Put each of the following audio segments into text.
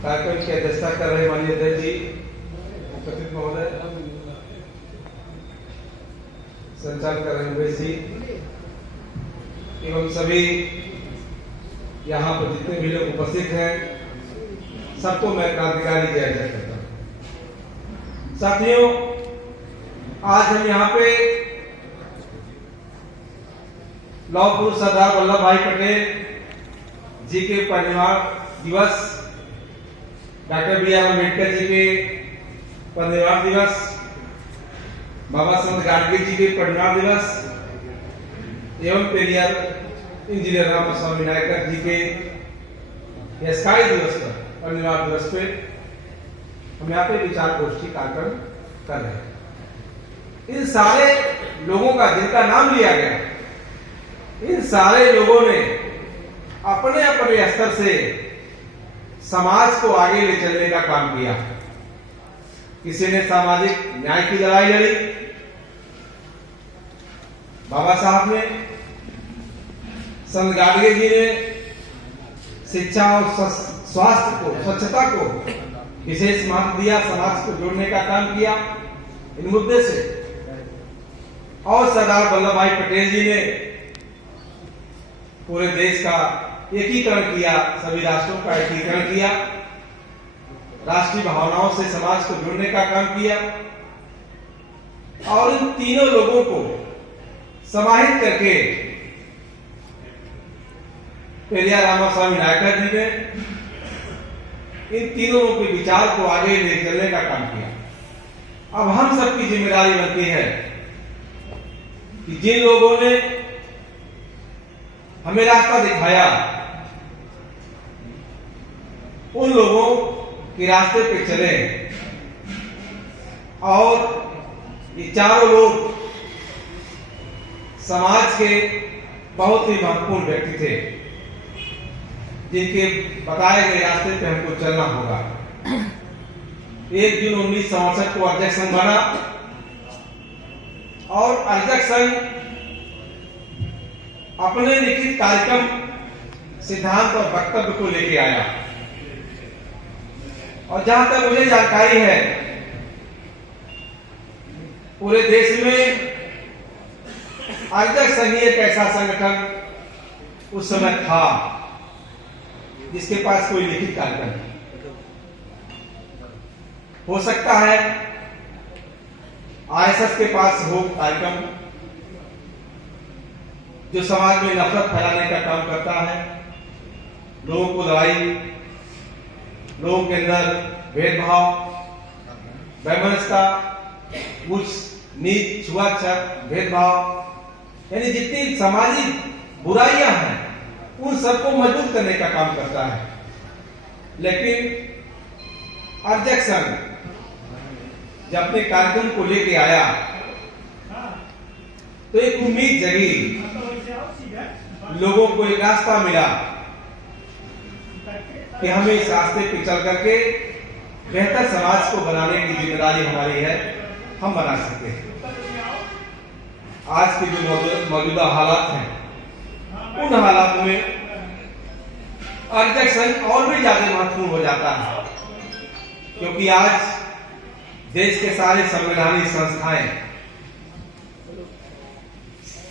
कार्यक्रम की अध्यक्षता कर रहे माननीय अध्यक्ष जी, उपस्थित महोदय, संचालन कर रहे उमेश जी एवं सभी यहाँ पर जितने भी लोग उपस्थित हैं, सबको मैं क्रांतिकारी जय जय करता हूँ। साथियों, आज हम यहाँ पे लौह पुरुष सरदार वल्लभ भाई पटेल जी के परिनिर्वाण दिवस, डॉक्टर बी.आर. अम्बेडकर जी के परिनिर्वाण दिवस, बाबा संत गाडगे जी के परिनिर्वाण दिवस एवं पेरियार इंजीनियर रामास्वामी नायकर जी के स्काई दिवस पर, परिनिर्वाण दिवस पे हम यहाँ पे विचार गोष्ठी कार्यक्रम कर रहे हैं। इन सारे लोगों का जिनका नाम लिया गया, इन सारे लोगों ने अपने अपने स्तर से समाज को आगे ले चलने का काम किया। किसी ने सामाजिक न्याय की लड़ाई लड़ी, बाबा साहब ने, संत गाडगे जी ने शिक्षा और स्वास्थ्य को, स्वच्छता को विशेष महत्व दिया, समाज को जोड़ने का काम किया इन मुद्दे से। और सरदार वल्लभ भाई पटेल जी ने पूरे देश का एकीकरण किया, सभी राष्ट्रों का एकीकरण किया, राष्ट्रीय भावनाओं से समाज को जोड़ने का काम किया। और इन तीनों लोगों को समाहित करके पेरियार रामास्वामी नायकर जी ने इन तीनों के विचार को आगे ले चलने का काम किया। अब हम सबकी जिम्मेदारी बनती है कि जिन लोगों ने हमें रास्ता दिखाया, उन लोगों के रास्ते पे चले। और ये चारों लोग समाज के बहुत ही महत्वपूर्ण व्यक्ति थे, जिनके बताए गए रास्ते पे हमको चलना होगा। 1 जून 1967 को अर्जक संघ बना और अर्जक संघ अपने लिखित कार्यक्रम, सिद्धांत और वक्तव्य को लेके आया। और जहां तक मुझे जानकारी है, पूरे देश में अर्जक संघ एक ऐसा संगठन उस समय था जिसके पास कोई लिखित कार्यक्रम नहीं। हो सकता है आरएसएस के पास हो कार्यक्रम जो समाज में नफरत फैलाने का काम करता है, लोगों को लड़ाई, लोगों के अंदर भेदभाव, वैमनस्यता, उच्च नीच, छुआछूत, भेदभाव, यानी जितनी सामाजिक बुराइयां हैं उन सबको मजबूत करने का काम करता है। लेकिन अर्जक संघ जब अपने कार्यक्रम को लेके आया तो एक उम्मीद जगी, लोगों को एक रास्ता मिला कि हमें इस रास्ते पे चल करके बेहतर समाज को बनाने की जिम्मेदारी हमारी है, हम बना सकते हैं। आज के जो मौजूदा हालात हैं, उन हालात में अर्जक संघ और भी ज्यादा महत्वपूर्ण हो जाता है, क्योंकि आज देश के सारे संवैधानिक संस्थाएं,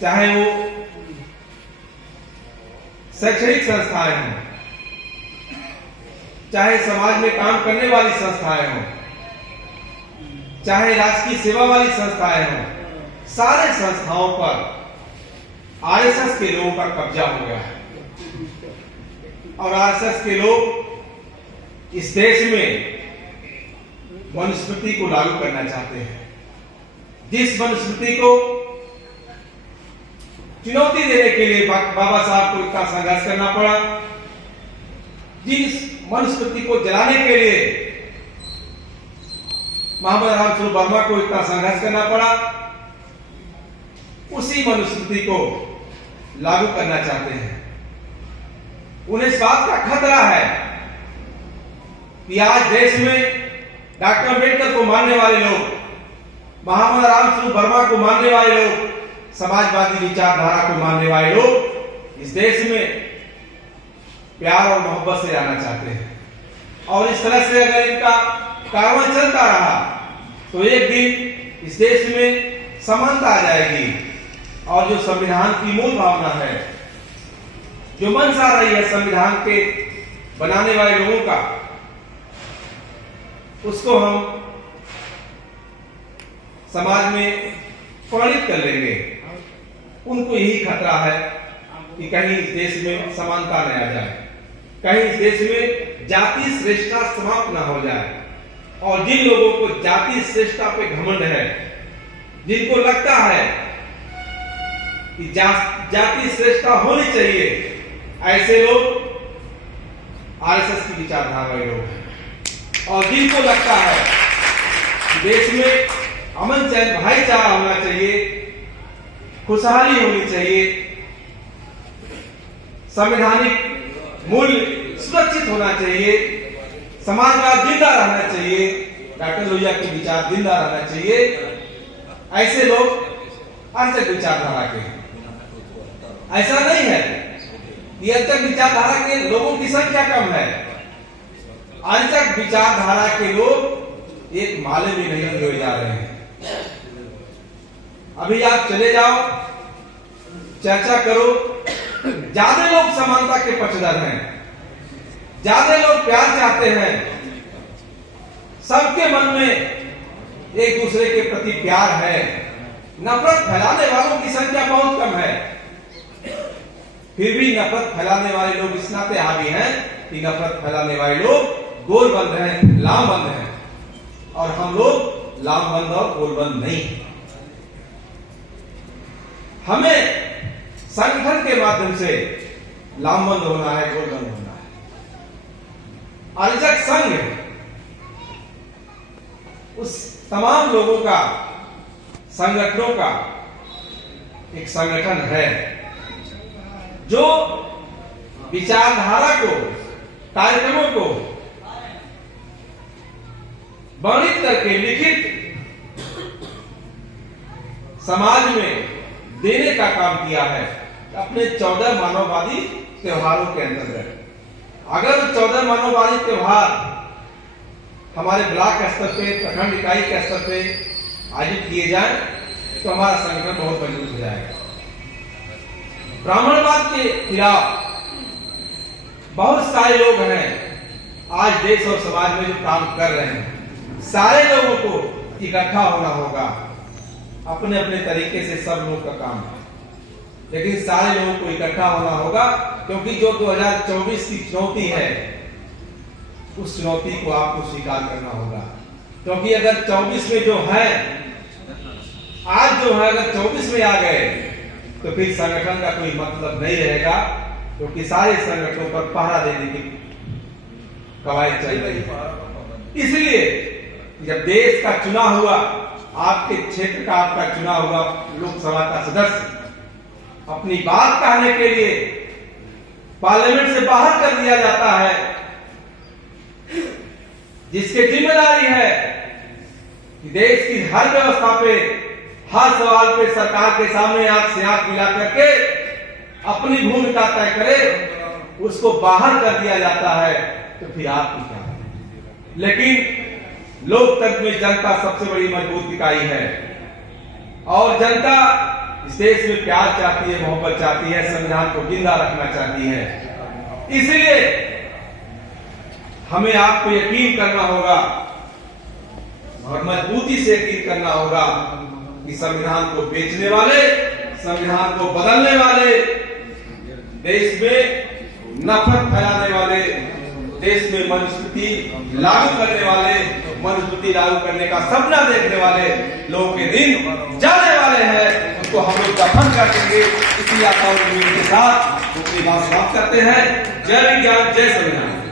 चाहे वो शैक्षणिक संस्थाएं हों, चाहे समाज में काम करने वाली संस्थाएं हों, चाहे राजकीय सेवा वाली संस्थाएं हों, सारे संस्थाओं पर आरएसएस के लोगों का कब्जा हो गया है। और आरएसएस के लोग इस देश में मनुस्मृति को लागू करना चाहते हैं, जिस मनुस्मृति को चुनौती देने के लिए बाबा साहब को इतना संघर्ष करना पड़ा, जिस मनुस्मृति को जलाने के लिए मोहम्मद रामस्वरूप वर्मा को इतना संघर्ष करना पड़ा, उसी मनुस्मृति को लागू करना चाहते हैं। उन्हें इस बात का खतरा है कि आज देश में डॉक्टर अम्बेडकर को मानने वाले लोग, मोहम्मद रामस्वरूप वर्मा को मानने वाले लोग, समाजवादी विचारधारा को मानने वाले लोग इस देश में प्यार और मोहब्बत से जाना चाहते हैं। और इस तरह से अगर इनका कार्रवाई चलता रहा तो एक दिन इस देश में समानता आ जाएगी और जो संविधान की मूल भावना है, जो मंशा रही है संविधान के बनाने वाले लोगों का, उसको हम समाज में परिणित कर लेंगे। उनको यही खतरा है कि कहीं इस देश में समानता न आ जाए, कहीं इस देश में जाति श्रेष्ठता समाप्त न हो जाए। और जिन लोगों को जाति श्रेष्ठता पे घमंड है, जिनको लगता है कि जाति श्रेष्ठता होनी चाहिए, ऐसे लोग आरएसएस की विचारधारा वाले लोग हैं। और जिनको लगता है कि देश में अमन चैन भाईचारा होना चाहिए, खुशहाली होनी चाहिए, संवैधानिक मूल्य सुरक्षित होना चाहिए, समाजवाद जिंदा रहना चाहिए, डॉक्टर लोहिया के विचार जिंदा रहना चाहिए, ऐसे लोग आरएसएस विचारधारा के। ऐसा नहीं है कि आरएसएस विचारधारा के लोगों की संख्या कम है। आरएसएस विचारधारा के लोग एक माले में नहीं हुए जा रहे हैं। अभी आप चले जाओ, चर्चा करो, ज्यादा लोग समानता के पक्षधर हैं, ज्यादा लोग प्यार चाहते हैं, सबके मन में एक दूसरे के प्रति प्यार है। नफरत फैलाने वालों की संख्या बहुत कम है, फिर भी नफरत फैलाने वाले लोग इस नाते हावी हैं कि नफरत फैलाने वाले लोग गोलबंद हैं, लामबंद हैं, और हम लोग लामबंद और गोलबंद नहीं। हमें संगठन के माध्यम से लामबंद होना है, गोलबंद होना है। आरएसएस संघ उस तमाम लोगों का, संगठनों का एक संगठन है जो विचारधारा को, कार्यक्रमों को वर्णित करके लिखित समाज में देने का काम किया है अपने 14 मानववादी त्योहारों के अंतर्गत। अगर 14 मानववादी त्योहार हमारे ब्लॉक स्तर पे, प्रखंड इकाई के स्तर पे आयोजित किए जाए तो हमारा संगठन बहुत मजबूत हो जाएगा। ब्राह्मणवाद के खिलाफ बहुत सारे लोग हैं आज देश और समाज में जो काम कर रहे हैं। सारे लोगों को इकट्ठा होना होगा, अपने अपने तरीके से सब लोग का काम है, लेकिन सारे लोगों को इकट्ठा होना होगा, क्योंकि जो 2024 की चुनौती है उस चुनौती को आपको स्वीकार करना होगा। क्योंकि अगर 24 में जो है, आज जो है, अगर 24 में आ गए तो फिर संगठन का कोई मतलब नहीं रहेगा, क्योंकि सारे संगठनों पर पहरा देने की कवायद चल रही है। इसलिए जब देश का चुनाव हुआ, आपके क्षेत्र का आपका चुनाव हुआ लोकसभा का सदस्य, अपनी बात कहने के लिए पार्लियामेंट से बाहर कर दिया जाता है, जिसकी जिम्मेदारी है कि देश की हर व्यवस्था पे, हर सवाल पे सरकार के सामने आंख से आंख मिला करके अपनी भूमिका तय करे, उसको बाहर कर दिया जाता है, तो फिर आपकी क्या है। लेकिन लोकतंत्र में जनता सबसे बड़ी मजबूत इकाई है और जनता इस देश में प्यार चाहती है, मोहब्बत चाहती है, संविधान को जिंदा रखना चाहती है। इसलिए हमें आपको यकीन करना होगा और मजबूती से यकीन करना होगा कि संविधान को बेचने वाले, संविधान को बदलने वाले, देश में नफरत फैलाने वाले, देश में मनुस्मृति लागू करने वाले, मनुस्मृति लागू करने का सपना देखने वाले लोगों के दिन जाने वाले हैं, उसको हम लोग दफन कर देंगे। इसी आशा और उम्मीद के साथ अपनी बात समाप्त करते हैं। जय विज्ञान, जय संविधान।